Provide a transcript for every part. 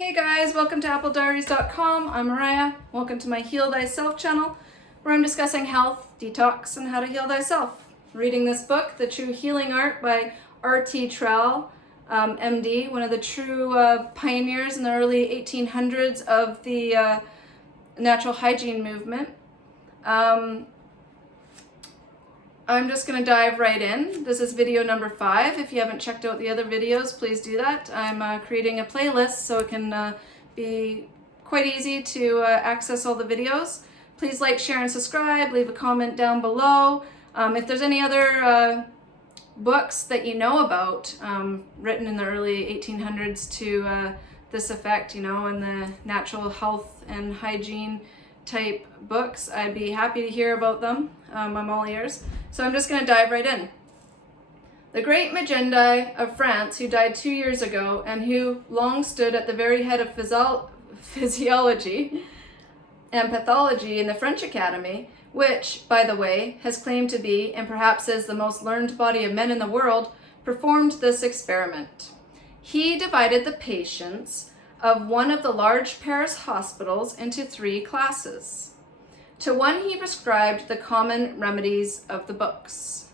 Hey guys, welcome to applediaries.com. I'm Mariah. Welcome to my Heal Thyself channel, where I'm discussing health, detox, and how to heal thyself. Reading this book, The True Healing Art by TRALL, MD, one of the true pioneers in the early 1800s of the natural hygiene movement. I'm just going to dive right in. This is video number 5. If you haven't checked out the other videos, please do that. I'm creating a playlist so it can be quite easy to access all the videos. Please like, share, and subscribe. Leave a comment down below. If there's any other books that you know about written in the early 1800s to this effect, in the natural health and hygiene type books, I'd be happy to hear about them. I'm all ears. So I'm just going to dive right in. The great Magi of France, who died 2 years ago and who long stood at the very head of physiology and pathology in the French Academy, which, by the way, has claimed to be, and perhaps is the most learned body of men in the world, performed this experiment. He divided the patients of one of the large Paris hospitals into 3 classes. To one he prescribed the common remedies of the books.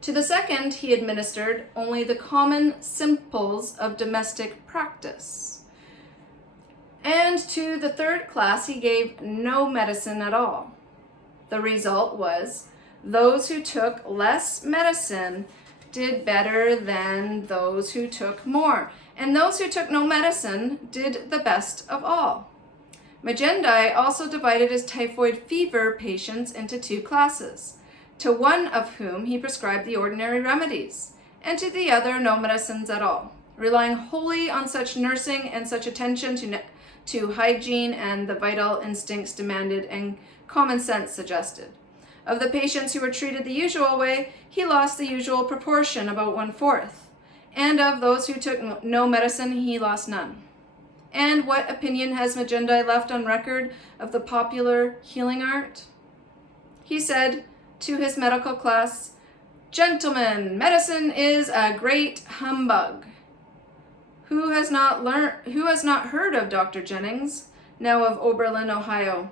To the second he administered only the common simples of domestic practice. And to the third class he gave no medicine at all. The result was those who took less medicine did better than those who took more, and those who took no medicine did the best of all. Magi also divided his typhoid fever patients into 2 classes, to one of whom he prescribed the ordinary remedies, and to the other no medicines at all, relying wholly on such nursing and such attention to hygiene and the vital instincts demanded and common sense suggested. Of the patients who were treated the usual way, he lost the usual proportion, about 1/4, and of those who took no medicine, he lost none. And what opinion has Magi left on record of the popular healing art? He said to his medical class, "Gentlemen, medicine is a great humbug. Who has not heard of Dr. Jennings, now of Oberlin, Ohio?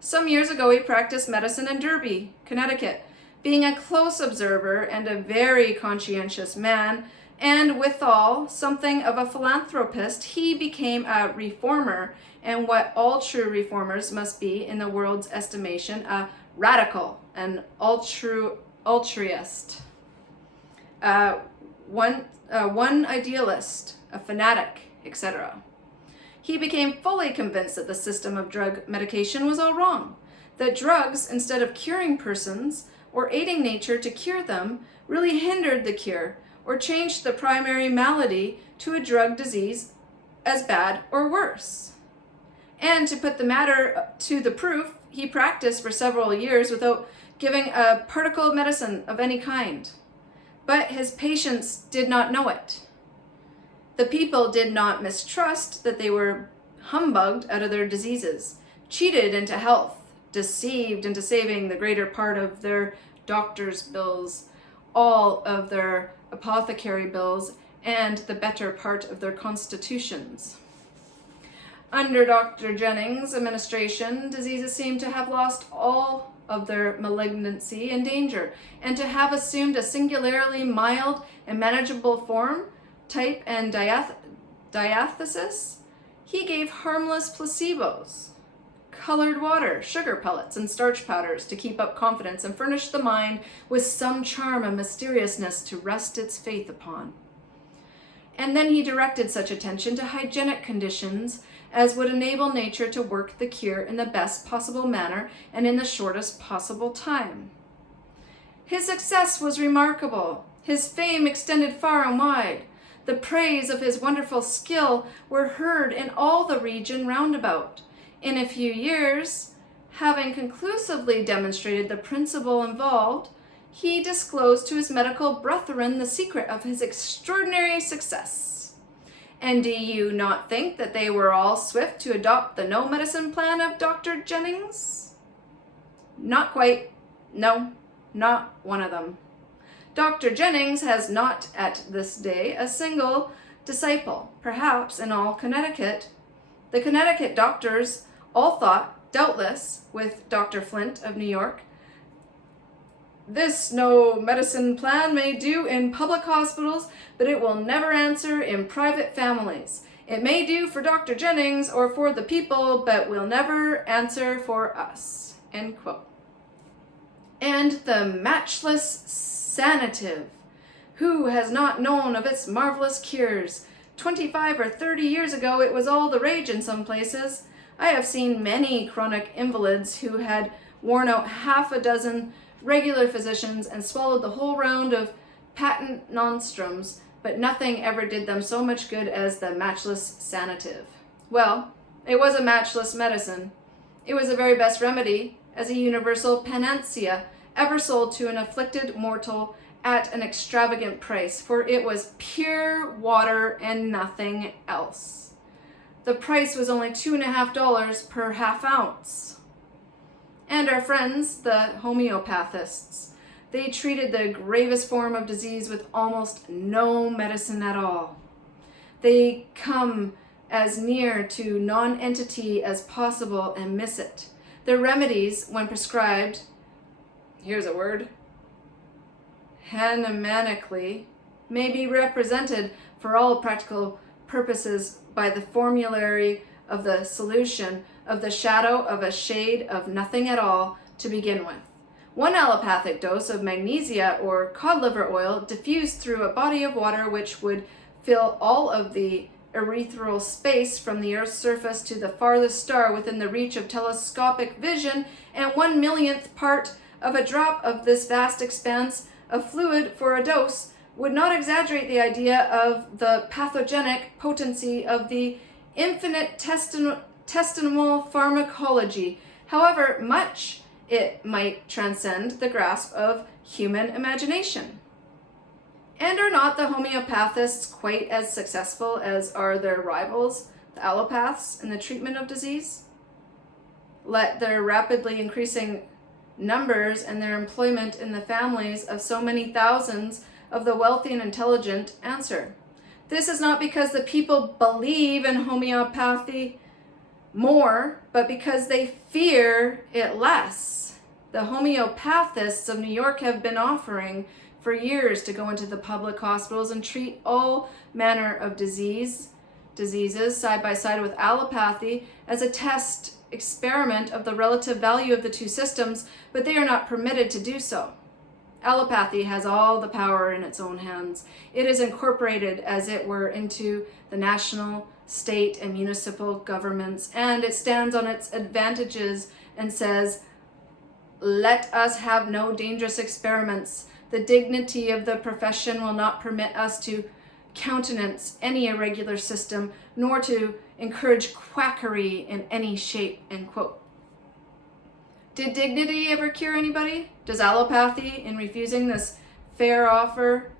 Some years ago he practiced medicine in Derby, Connecticut, being a close observer and a very conscientious man, and withal something of a philanthropist. He became a reformer, and what all true reformers must be in the world's estimation, a radical, an altruist, one idealist, a fanatic, etc. He became fully convinced that the system of drug medication was all wrong, that drugs, instead of curing persons or aiding nature to cure them, really hindered the cure or changed the primary malady to a drug disease as bad or worse. And to put the matter to the proof, he practiced for several years without giving a particle of medicine of any kind. But his patients did not know it. The people did not mistrust that they were humbugged out of their diseases, cheated into health, deceived into saving the greater part of their doctor's bills, all of their apothecary bills, and the better part of their constitutions. Under Dr. Jennings' administration, diseases seem to have lost all of their malignancy and danger, and to have assumed a singularly mild and manageable form, type, and diathesis. He gave harmless placebos, colored water, sugar pellets, and starch powders to keep up confidence and furnish the mind with some charm and mysteriousness to rest its faith upon. And then he directed such attention to hygienic conditions as would enable nature to work the cure in the best possible manner and in the shortest possible time. His success was remarkable. His fame extended far and wide. The praise of his wonderful skill were heard in all the region round about. In a few years, having conclusively demonstrated the principle involved, he disclosed to his medical brethren the secret of his extraordinary success. And do you not think that they were all swift to adopt the no medicine plan of Dr. Jennings? Not quite. No, not one of them. Dr. Jennings has not at this day a single disciple, perhaps in all Connecticut. The Connecticut doctors all thought, doubtless, with Dr. Flint of New York, this no medicine plan may do in public hospitals, but it will never answer in private families. It may do for Dr. Jennings or for the people, but will never answer for us. End quote. And the matchless sanative. Who has not known of its marvelous cures? 25 or 30 years ago, it was all the rage in some places. I have seen many chronic invalids who had worn out half a dozen regular physicians and swallowed the whole round of patent nostrums, but nothing ever did them so much good as the matchless sanative. Well, it was a matchless medicine. It was the very best remedy, as a universal panacea ever sold to an afflicted mortal at an extravagant price, for it was pure water and nothing else. The price was only $2.50 per half ounce. And our friends, the homeopathists, they treated the gravest form of disease with almost no medicine at all. They come as near to non-entity as possible and miss it. Their remedies, when prescribed, here's a word, hanemanically, may be represented for all practical purposes by the formulary of the solution of the shadow of a shade of nothing at all to begin with. One allopathic dose of magnesia or cod liver oil diffused through a body of water which would fill all of the ethereal space from the Earth's surface to the farthest star within the reach of telescopic vision, and 1/1,000,000th part of a drop of this vast expanse of fluid for a dose would not exaggerate the idea of the pathogenic potency of the infinitesimal pharmacology, however much it might transcend the grasp of human imagination. And are not the homeopathists quite as successful as are their rivals, the allopaths, in the treatment of disease? Let their rapidly increasing numbers and their employment in the families of so many thousands of the wealthy and intelligent answer. This is not because the people believe in homeopathy more, but because they fear it less. The homeopathists of New York have been offering for years to go into the public hospitals and treat all manner of diseases side by side with allopathy as a test experiment of the relative value of the two systems, but they are not permitted to do so. Allopathy has all the power in its own hands. It is incorporated, as it were, into the national, state, and municipal governments, and it stands on its advantages and says, "Let us have no dangerous experiments. The dignity of the profession will not permit us to countenance any irregular system, nor to encourage quackery in any shape," end quote. Did dignity ever cure anybody? Does allopathy, in refusing this fair offer,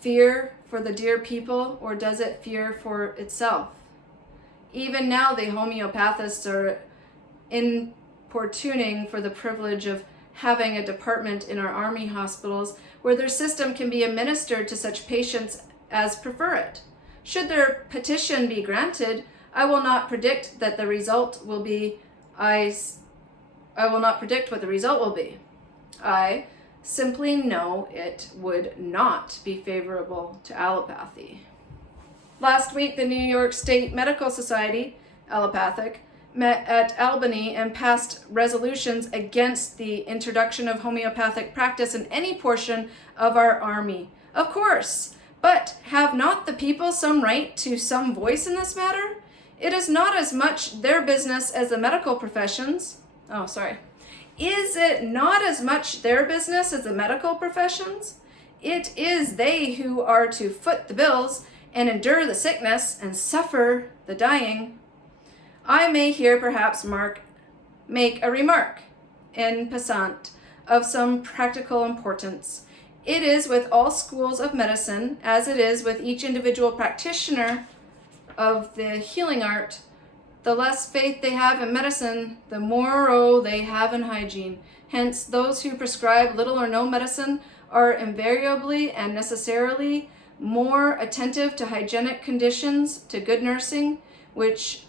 fear for the dear people, or does it fear for itself? Even now the homeopathists are importuning for the privilege of having a department in our army hospitals where their system can be administered to such patients as prefer it. Should their petition be granted, I will not predict that the result will be. I will not predict what the result will be. I simply know it would not be favorable to allopathy. Last week, the New York State Medical Society, allopathic, met at Albany and passed resolutions against the introduction of homeopathic practice in any portion of our army. Of course, but have not the people some right to some voice in this matter? It is not as much their business as the medical professions. Is it not as much their business as the medical professions? It is they who are to foot the bills and endure the sickness and suffer the dying. I may here perhaps make a remark, en passant, of some practical importance. It is with all schools of medicine, as it is with each individual practitioner of the healing art. The less faith they have in medicine, the more they have in hygiene. Hence, those who prescribe little or no medicine are invariably and necessarily more attentive to hygienic conditions, to good nursing, which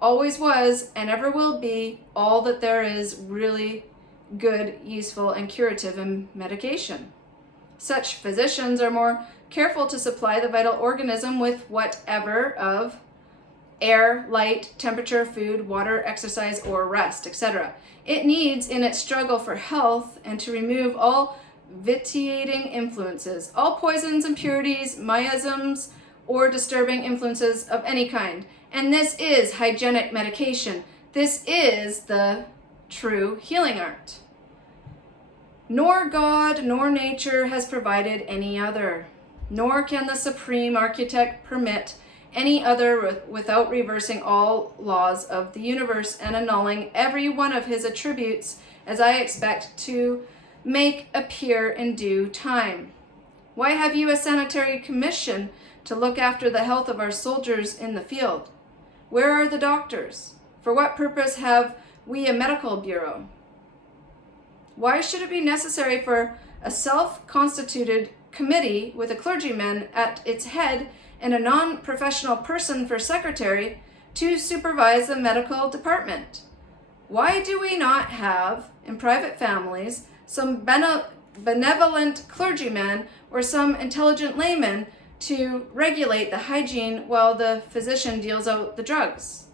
always was and ever will be all that there is really good, useful, and curative in medication. Such physicians are more careful to supply the vital organism with whatever of air, light, temperature, food, water, exercise, or rest, etc. it needs in its struggle for health, and to remove all vitiating influences, all poisons, impurities, miasms, or disturbing influences of any kind. And this is hygienic medication. This is the true healing art. Nor God nor nature has provided any other, nor can the Supreme Architect permit any other without reversing all laws of the universe and annulling every one of his attributes, as I expect to make appear in due time. Why have you a sanitary commission to look after the health of our soldiers in the field? Where are the doctors? For what purpose have we a medical bureau? Why should it be necessary for a self-constituted committee with a clergyman at its head and a non-professional person for secretary to supervise the medical department? Why do we not have, in private families, some benevolent clergyman or some intelligent layman to regulate the hygiene while the physician deals out the drugs?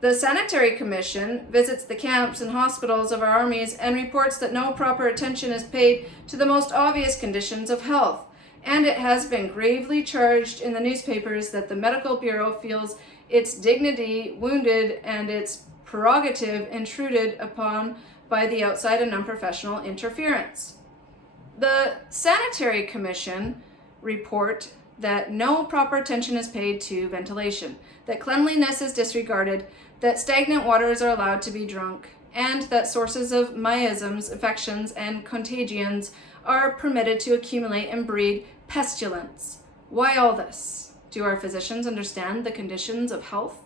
The Sanitary Commission visits the camps and hospitals of our armies and reports that no proper attention is paid to the most obvious conditions of health, and it has been gravely charged in the newspapers that the Medical Bureau feels its dignity wounded and its prerogative intruded upon by the outside and unprofessional interference. The Sanitary Commission report that no proper attention is paid to ventilation, that cleanliness is disregarded, that stagnant waters are allowed to be drunk, and that sources of miasms, infections, and contagions are permitted to accumulate and breed pestilence. Why all this? Do our physicians understand the conditions of health?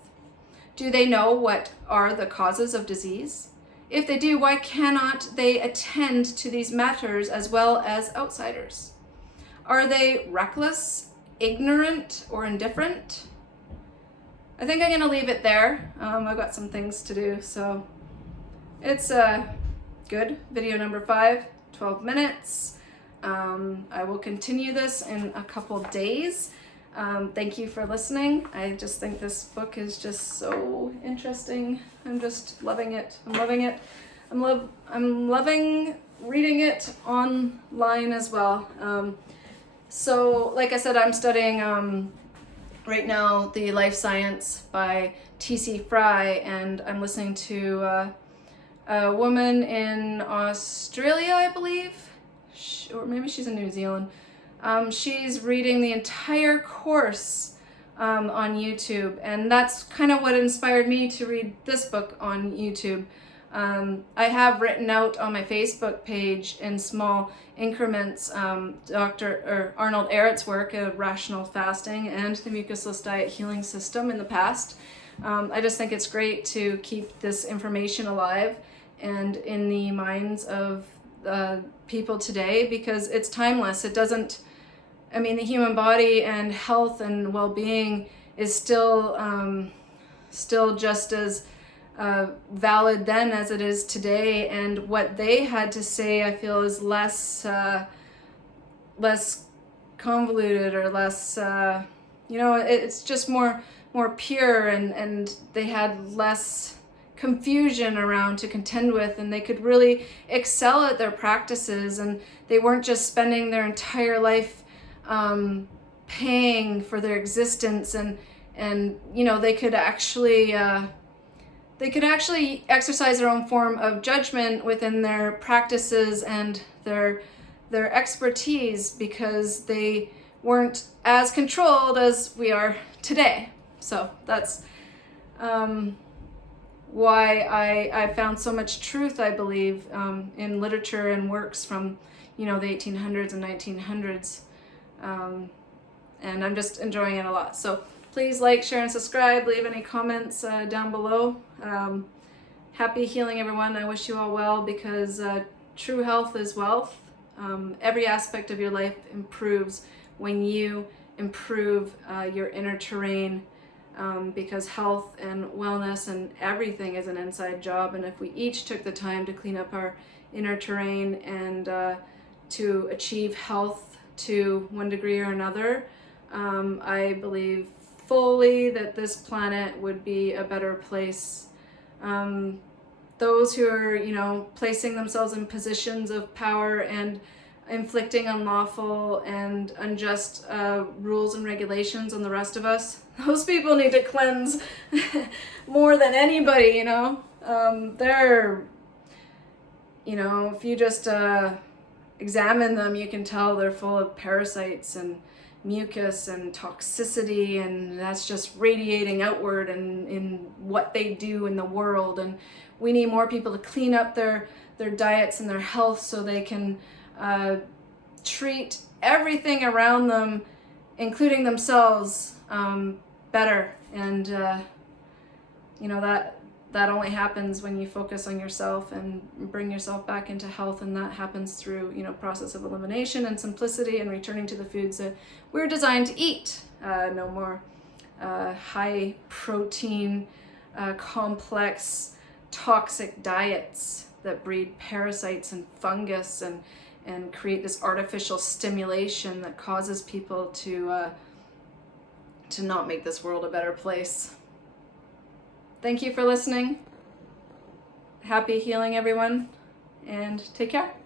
Do they know what are the causes of disease? If they do, why cannot they attend to these matters as well as outsiders? Are they reckless, ignorant, or indifferent? I think I'm going to leave it there. I've got some things to do, so it's good. Video number 5, 12 minutes. I will continue this in a couple days. Thank you for listening. I just think this book is just so interesting. I'm just loving it. I'm loving it. I'm loving reading it online as well. So like I said, I'm studying right now the Life Science by T.C. Fry, and I'm listening to a woman in Australia, I believe, or maybe she's in New Zealand. She's reading the entire course on YouTube, and that's kind of what inspired me to read this book on YouTube. I have written out on my Facebook page in small increments Dr. Arnold Ehret's work of rational fasting and the mucusless diet healing system in the past. I just think it's great to keep this information alive and in the minds of people today, because it's timeless. It doesn't, I mean, the human body and health and well-being is still just as valid then as it is today, and what they had to say, I feel, is less convoluted or less, it's just more pure, and they had less confusion around to contend with, and they could really excel at their practices, and they weren't just spending their entire life paying for their existence, and they could actually exercise their own form of judgment within their practices and their expertise, because they weren't as controlled as we are today. So that's why I found so much truth, I believe, in literature and works from the 1800s and 1900s, and I'm just enjoying it a lot. So please like, share, and subscribe. Leave any comments down below. Happy healing, everyone. I wish you all well, because true health is wealth. Every aspect of your life improves when you improve your inner terrain, because health and wellness and everything is an inside job. And if we each took the time to clean up our inner terrain and to achieve health to one degree or another, I believe fully that this planet would be a better place. Those who are, you know, placing themselves in positions of power and inflicting unlawful and unjust rules and regulations on the rest of us, those people need to cleanse more than anybody, you know. They're, you know, if you just examine them, you can tell they're full of parasites and mucus and toxicity, and that's just radiating outward and in what they do in the world. And we need more people to clean up their diets and their health so they can treat everything around them, including themselves, better. And you know, that only happens when you focus on yourself and bring yourself back into health, and that happens through, you know, process of elimination and simplicity and returning to the foods that we're designed to eat. No more high protein, complex, toxic diets that breed parasites and fungus and create this artificial stimulation that causes people to not make this world a better place. Thank you for listening. Happy healing, everyone, and take care.